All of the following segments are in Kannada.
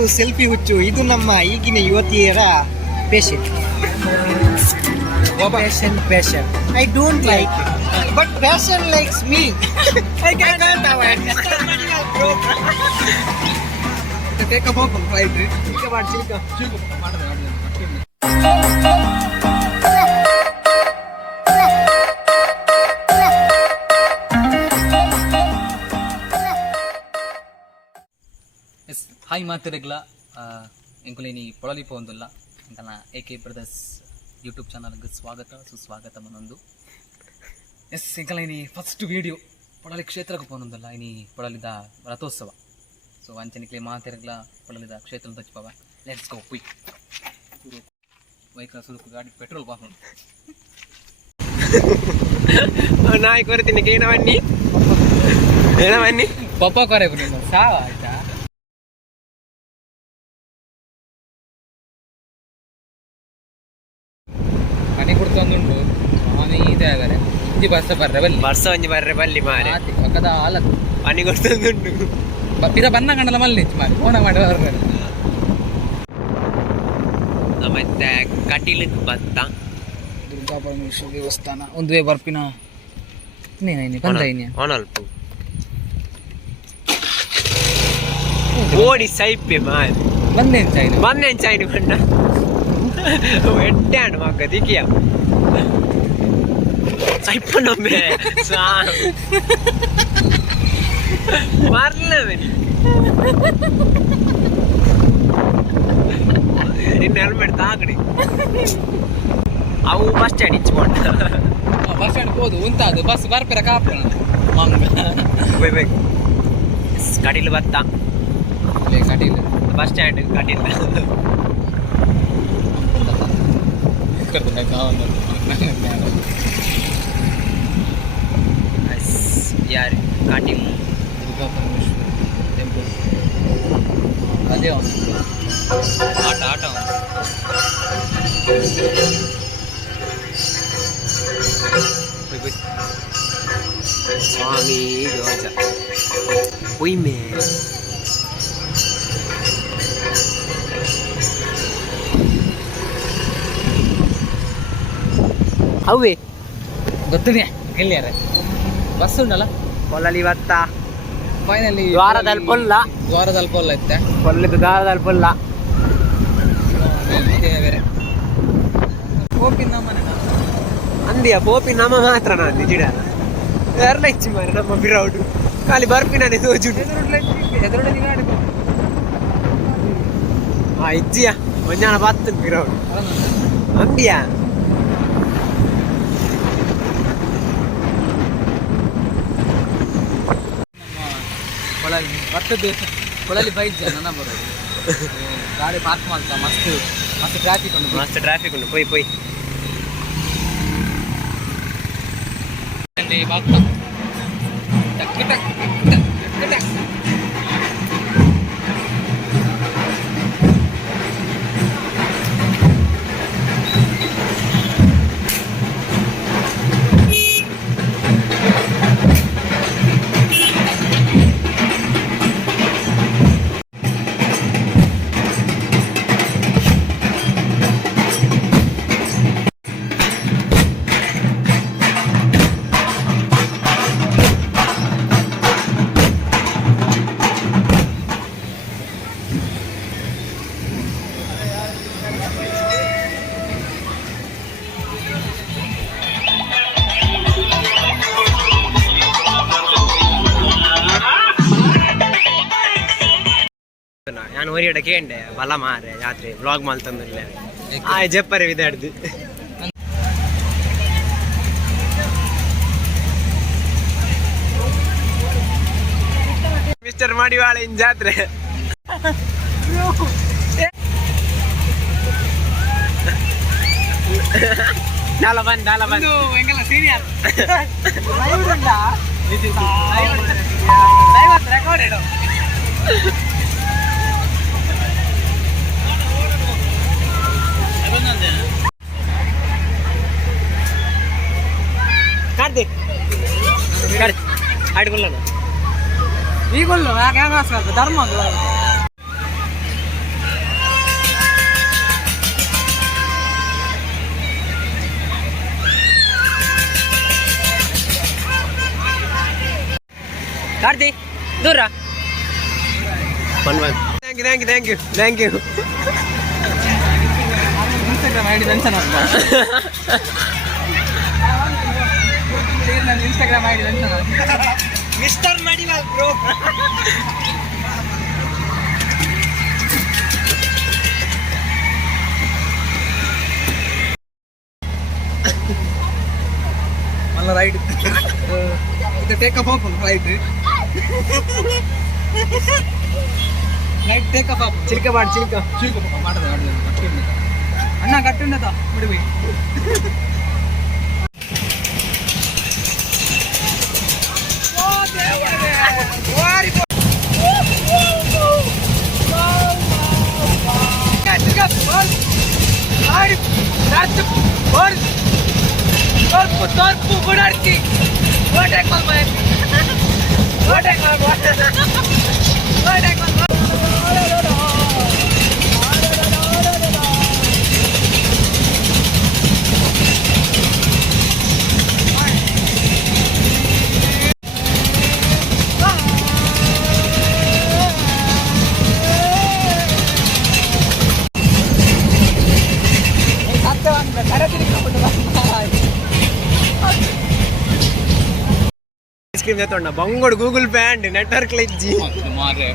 ಎಲ್ಲರೂ ಸೆಲ್ಫಿ ಹುಚ್ಚು. ಇದು ನಮ್ಮ ಈಗಿನ ಯುವತಿಯರ passion. Passion. I don't like it, but passion likes me. I can't avoid. Take a walk, right? Yes hi ಮಾತಿರಗ್ಲ ಎಂಕುಲೇನಿ ಪೊಳಲಿ ಪೋಂದುಲ್ಲ ಎಂಕಲ್ನ AK ಬ್ರದರ್ಸ್ ಯೂಟ್ಯೂಬ್ ಚಾನಲ್ಗೆ ಸ್ವಾಗತ ಸುಸ್ವಾಗತ ಮನೊಂದು. ಎಸ್ ಎಂಕಲೇನಿ ಫಸ್ಟ್ ವೀಡಿಯೋ ಪೊಳಲಿ ಕ್ಷೇತ್ರಕ್ಕೆ ಪೋನೊಂದಲ್ಲ ಇನಿ ಪೊಳಲಿದ ರಥೋತ್ಸವ. ಸೊ ಅಂಚನಿಕ್ಲೆ ಮಾತಿರಗ್ಲ ಪೊಳಲಿದ ಕ್ಷೇತ್ರದ ಹಚ್ಪವ. Let's go quick. ಬೈಕ್ ಸುರುಕು ಗಾಡಿ ಪೆಟ್ರೋಲ್ ಪಾಕೊಂಡು ನಾಯಿ ಕೊರತೀನಿ ಏನವನ್ನಿ ಏನವನ್ನಿ ಪಪ್ಪ ಕೊರೆ ಬಂದ ಸಾವ ಆಯ್ತಾ. ಮನೆ ಕೊಡ್ತೊಂದುಂಟು ಅವನು ಇದೆ ಆದರೆ ಇಂಜಿ ಬಸ್ಸ ಬರ್ರೆ ಬಲ್ಲಿ ಬರ್ಸ ಒಂಜಿ ಬರ್ರೆ ಬಲ್ಲಿ ಮಾರೆ ಪಕ್ಕದ ಹಾಲತ್ತು ಮನೆ ಕೊಡ್ತೊಂದುಂಟು ಇದ ಬಂದ ಕಂಡಲ ಮಲ್ಲಿ ಮಾರಿ ಫೋನ ಮಾಡಿ ಬರ್ರೆ. ಮತ್ತೆ ಕಟೀಲಕ್ಕೆ ಬತ್ತ ದುರ್ಗಾ ಪರಮೇಶ್ವರ ದೇವಸ್ಥಾನ ಒಂದು ವೇ ಬರ್ಪಿನ ಒನಲ್ಪು ಓಡಿ ಸೈಪೆ ಮಾರಿ ಬಂದೇನ್ ಚೈನು ಬಣ್ಣ ಎಡ್ಡಾಂಡು ಮಕ್ಕ ದಿಕ್ಕಿಯ ಸೈಪನೊಮ್ಮೆ ಮಾರ್ಲವೆ ನಿನ್ನ ಹೆಲ್ಮೆಟ್ ತಾಕಡಿ ಅವು ಬಸ್ ಸ್ಟ್ಯಾಂಡ್ ಇಚ್ಕೊಂಡ ಬಸ್ ಸ್ಟ್ಯಾಂಡ್ ಹೋದು ಉಂತ ಅದು ಬಸ್ ಬರ್ಪೆರ ಕಾಪು ಮಂಗ ಹೋಗ್ಬೇಕು. ಕಟೀಲು ಬತ್ತ ಕಟೀಲು ಬಸ್ ಸ್ಟ್ಯಾಂಡ್ ಕಟೀಲ್ ಯಾರು ಕಾಟಿಲ್ ದುರ್ಗಾ ಪರಮೇಶ್ವರಿ ಟೆಂಪಲ್ ಅದೇ ಆಟ ಸ್ವಾಮಿ ಧ್ವಜ ಉಯ್ಮೆ ಅವೇ ಗೊತ್ತಿದೆ ಎಲ್ಲಿಯಾರ ಬಸ್ ಉಂಟಲ್ಲ ಪೊಲಲಿ ಬತ್ತ ಫೈನಲಿ ದ್ವಾರದಲ್ಲಿ ಪೊಲ್ಲ ಇತ್ತೆ ಪೊಲ್ಲಿದ್ದು ದ್ವಾರದಲ್ಲಿ ಪೊಲ್ಲ ಬೇರೆ ಪೋಪಿನ ಮನೆ ಅಂದಿಯ ಪೋಪಿ ನಮ್ಮ ಮಾತ್ರ ನಾನು ಜಿಡ ಯಾರನ್ನ ಇಚ್ಚಿ ಮಾರೆ ನಮ್ಮ ಬಿರೌಡು ಖಾಲಿ ಬರ್ಪಿನಾನೆ ತೋಜು ಇಜ್ಜಿಯ ಒಂಜಾನ ಬತ್ತನ್ ಬಿರೌಡು ಅಂದಿಯ ಕೊಳಲಿ ಬೈಕ್ ಜನ ಬರೋದು ಗಾಡಿ ಪಾರ್ಕ್ ಮಾಡ್ತಾ ಮಸ್ತ್ ಟ್ರಾಫಿಕ್ ಉಂಟು ಪೊಯ್ ನಾನು ಹೊರಿಯಡ ಕೇಂಡೆ ಬಲ ಮಾರೆ ಜಾತ್ರೆ ವ್ಲಾಗ್ ಮಾಡ್ತಂದಿಲ್ಲ ಜಪ್ಪರೆ ವಿದಾಡ್ದು ಮಿಸ್ಟರ್ ಮಡಿವಾಳ ಇನ್ ಜಾತ್ರೆ ದಾಲ ಬಂದ್ ಸೀನಿಯರ್ ಕಾರ್ತಿಕ್ ಆಡಿಕೊಳ್ಳೋಣ ಈಗೊಳ್ಳು ಧರ್ಮ ಕಾರ್ತಿ ದೂರ thank you Instagram ID mention ಅಂತ Instagram ID mention mister Madiwal bro. ಮಲ್ಲ ರೈಟ್ ಇದು take up app right take up app ಚಿಲ್ಕ ಮಾಡದೆ ಅಣ್ಣ ಕಟ್ಟುಂಡದ ಬಿಡ್ವಿ ಐಸ್ ಕ್ರೀಮ್ తెత్తోండ బంగోడు గూగుల్ పే అండ్ నెట్వర్క్ ఇచ్చి ಮಾರೆ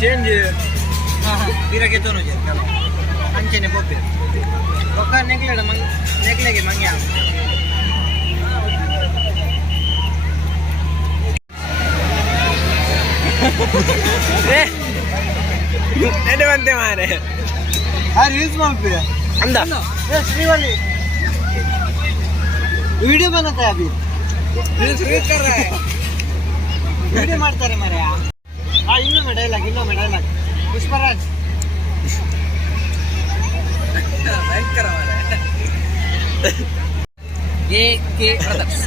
ಚೇಂಜ್ ತೀರಕ್ಕೆ ತೋನು ಅಂಚೆನೆ ಪೋಪೆ ಒಕ್ಕ ನೆಕ್ಲೆಗೆ ಮಂಗ್ಯ बनते मारे रील्स पे अंदा श्रीवली वीडियो बनाता है अभी रील्स कर रहा है वीडियो मारता है मारे हाँ इन्होंने डायलॉग पुष्पराज भयंकर ये के ब्रदर्स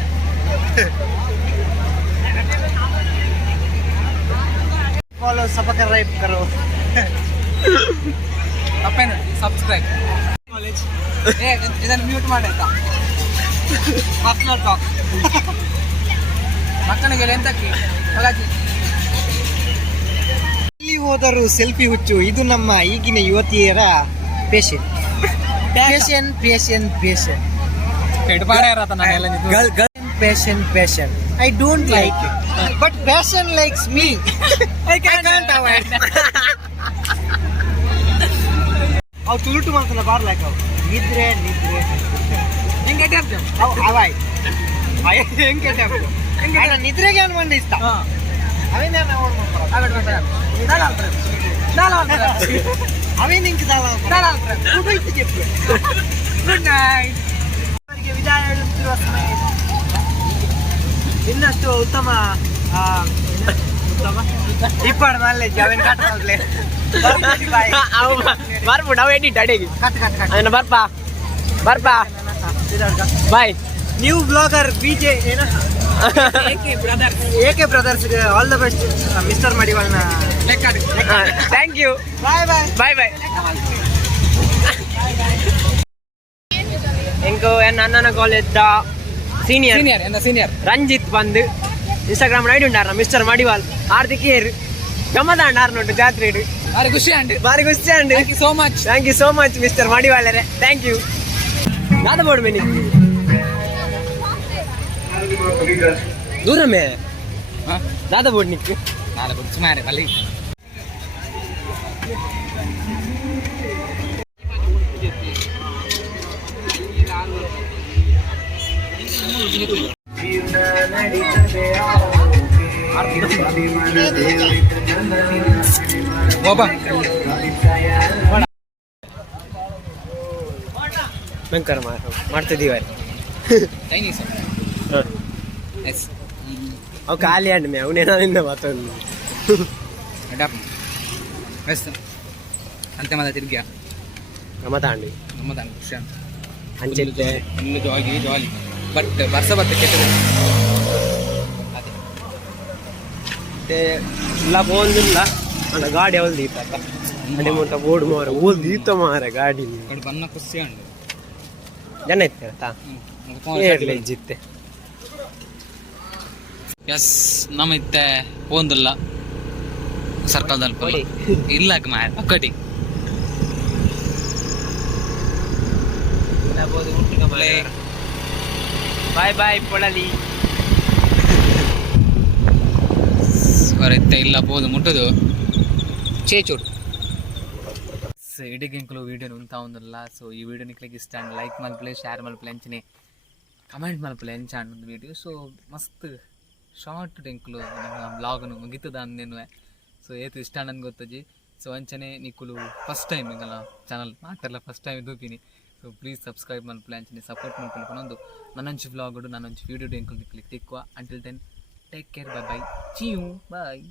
फॉलो सब्सक्राइब करो ಅಪ್ಪೇನು ಸಬ್ಸ್ಕ್ರೈಬ್ ಕಾಲೇಜ್ ಇದನ್ನು ಮ್ಯೂಟ್ ಮಾಡಾಯ್ತಾ ಪರ್ಸನಲ್ ಟಾಕ್ ಮಕ್ಕಳಿಗೆ ಎಂತಕ್ಕೆ ಇಲ್ಲಿ ಹೋದರೂ ಸೆಲ್ಫಿ ಹುಚ್ಚು ಇದು ನಮ್ಮ ಈಗಿನ ಯುವತಿಯರ passion I don't like it but passion likes me I can't avoid ಅವು ತುಳುಟು ಮಾಡ್ತಾನೆ ಬಾರ್ಲಾಕ ಅವು ನಿದ್ರೆ ಹೆಂಗೆ ಅವು ಅವಾಯ್ ಹೆಂಗೆ ನಿದ್ರೆಗೆ ಏನು ಮಂಡಿ ಇಷ್ಟ ಅವೇನೇ అవే ఇంక చెప్పు గుడ్ నైట్ విదాయ ಇನ್ನಷ್ಟು ಉತ್ತಮ ಇಪ್ಪಡು ಮಲ್ಲೆ ಅವನ್ ಕಟ್ಟಲೇ ಬರ್ಬಿಡು ಅವ ಎಡಿಟ್ ಅಡಿಗೆ ಅದನ್ನ ಬರ್ಪಾ ಬಾಯ್ ನ್ಯೂ ಬ್ಲಾಗರ್ ಬಿಜೆ ಏನು AK brothers all the best mister ಮಡಿವಾಲ್ನ ಥ್ಯಾಂಕ್ ಯು ಬಾಯ್ ఇంకో అన్న కాలేజ్ సీనియర్ రంజిత్ బంద్ ఇన్స్టాగ్రామ్ ఐడి ఉండారు మిస్టర్ మడివాల్ ఆర్థిక గమ్మదాండారు జాత్రేడు భారీ ఖుషి అండి thank you so much mister Madiwal thank you దాదాపు మే నీకు దూరమే దాదాపు నీకు సుమారే మళ్ళీ ಭಯಂಕರ ಮಾಡ್ತಿದ್ದೀವಿ ಅವು ಖಾಲಿ ಅಂಡ್ ಮೇ ಅವನೇನಿಂದ ಮತ್ತೊಂದು ಅಂತೆ ಮತ್ತೆ ತಿರ್ಗ್ಯಾ ಗಮ್ಮತ್ತಾಂಡಿ ಖುಷಿ ಅಂತ ಅಂಚೆತ್ತೆ ಫುಲ್ ಜಾಲಿ ಬಟ್ ವರ್ಷ ಕೆಟ್ಟದೆ ಮತ್ತೆ ಇಲ್ಲ ಬೋಂದಿಲ್ಲ ಅಲ್ಲ ಗಾಡಿ ಅವಲ್ದು ಇತ್ತ ಅಡಿ ಮೊತ್ತ ಬೋರ್ಡ್ ಮಾರ ಓಲ್ ದೀತ ಮಾರ ಗಾಡಿ ಬನ್ನ ಖುಷಿ ಉಂಡು ಜನ ಇರ್ತಾರತಾ ಏರ್ಲೆ ಜಿತ್ತೆ ಎಸ್ ನಮ್ಮ ಇತ್ತೆ ಪೋಂದುಲ್ಲ ಸರ್ಕಲ್ದಲ್ಲಿ ಇಲ್ಲ ಒಕ್ಕಟಿ ಬಾಯ್ ಬಾಯ್ ಪೊಳಲಿ ಸ್ವರತ್ತೆ ಇಲ್ಲ ಪೋದು ಮುಟ್ಟದು ಚೇಚೋಡು ಇಡೀ ಇಂಕಲು ವೀಡಿಯೋ ಉಂತಾ ಒಂದಲ್ಲ ಸೊ ಈ ವಿಡಿಯೋ ನಿಕ್ಲಿಗೆ ಇಷ್ಟ ಅಂಡ್ ಲೈಕ್ ಮಲ್ಪಲೆ ಶೇರ್ ಮಲ್ಪಲೆ ಅಂಚನೆ ಕಮೆಂಟ್ ಮಲ್ಪಲೆ ಎಂಚ ಒಂದು ವಿಡಿಯೋ ಸೊ ಮಸ್ತ್ ಶಾರ್ಟ್ ಇಂಕಲು ಬ್ಲಾಗ್ನು ಮುಗಿತದ ಅಂದೇನು ಸೊ ಏತು ಇಷ್ಟ ನನ್ಗೆ ಗೊತ್ತಜಿ ಸೊ ಅಂಚನೆ ನಿಕ್ಕುಲು ಫಸ್ಟ್ ಟೈಮ್ ಹಿಂಗಲ್ಲ ಚಾನಲ್ ಮಾತಾಡಲ್ಲ ಫಸ್ಟ್ ಟೈಮ್ ದೂಪಿನಿ ಸೊ ಪ್ಲೀಸ್ ಸಬ್ಸ್ಕ್ರೈಬ್ ಮಲ್ಪಲೆ ಅಂಚನೆ ಸಪೋರ್ಟ್ ಮಲ್ಪಲೆ ಒಂದು ನನ್ನೊಂಚು ವ್ಲಾಗ್ ನನ್ನೊಂಚು ವಿಡಿಯೋ ಇಂಕಲು ನಿಕ್ಲಿಗೆ ತಿಕ್ಕುವ until then take care bye bye see you ಬಾಯ್